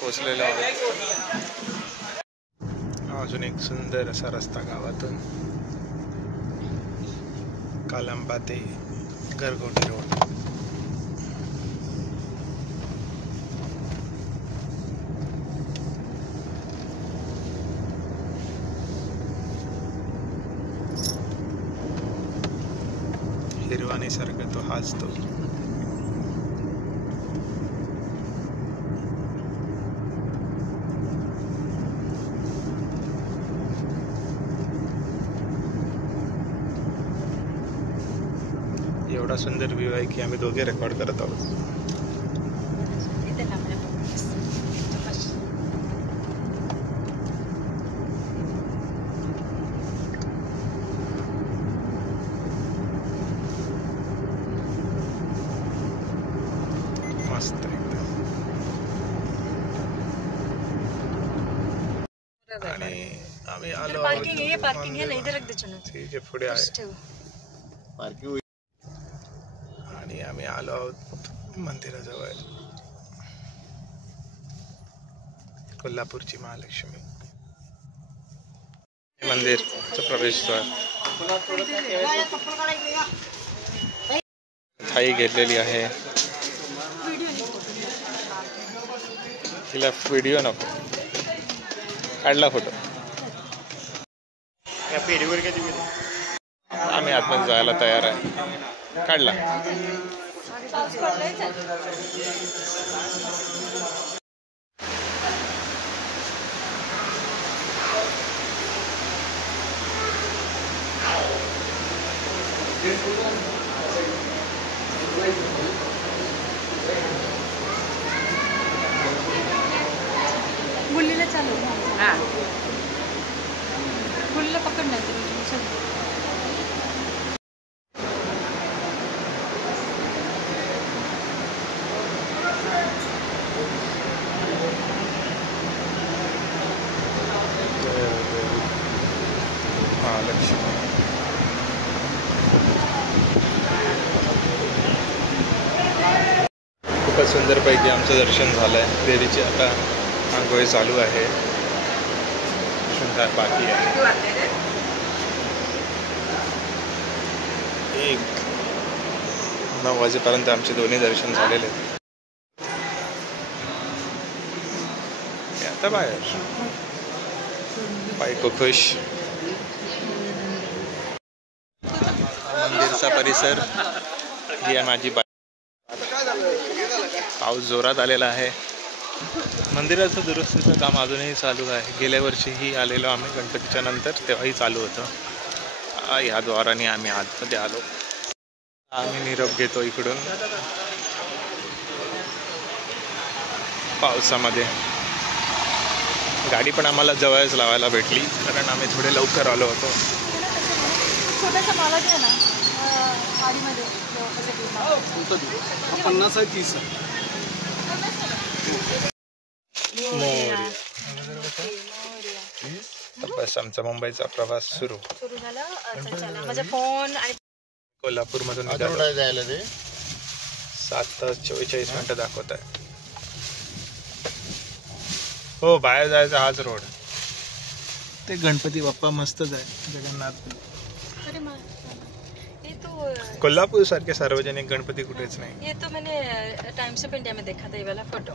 पोहोचलेलो आहोत. अजून एक सुंदर असा रस्ता गावातून कालंबा ते गरगोटी रोड. हिरवा निसर्ग तो हाच तो. एवढा सुंदर व्ह्यू आहे की आम्ही दोघे रेकॉर्ड करत आहोत. मस्त एकदम. आणि आम्ही आलो पुढे आहे पार्किंग. आणि आम्ही आलो आहोत मंदिराजवळ. कोल्हापूरची महालक्ष्मी मंदिरचं प्रवेशद्वार. थाळी घेतलेली आहे. तिला व्हिडिओ नको, काढला फोटो. आम्ही आतमध्ये जायला तयार आहे. काढला. गुल्लीला चालू. हां, गुल्लीला पकडणार. खूपच सुंदरपैकी आमचं दर्शन झालंय. देवीची आता आंघोळी चालू आहे. सुंदर बाकी आहे. 9 वाजेपर्यंत आमचे दोन्ही दर्शन झालेले आहेत. आता बाहेर बायको खुश. मंदिरचा परिसर. ही आहे माझी बाईक. पाऊस जोरात आलेला आहे. मंदिराचं दुरुस्तीचं काम अजूनही चालू आहे. गेल्या वर्षीही आलेलो आम्ही गणपतीच्या नंतर, तेव्हाही चालू होतं. ह्या द्वाराने आम्ही आतमध्ये आलो. आम्ही निरोप घेतो इकडून पावसामध्ये. गाडी पण आम्हाला जवळच लावायला भेटली, कारण आम्ही थोडे लवकर आलो होतो. छोटासा मला द्या ना गाडीमध्ये. 50 आहे 30 आहे. बस आमचा मुंबईचा प्रवास सुरू झाला. माझा फोन आणि कोल्हापूर मधून जायला ते 7:44 दाखवत आहे. हो, बाहेर जायचा हाच रोड. ते गणपती बाप्पा मस्तच आहे. जगन्नाथ. कोल्हापूर सारखे सार्वजनिक गणपती कुठेच नाही. ये तो मैंने टाइम्स ऑफ इंडिया में देखा था ये वाला फोटो.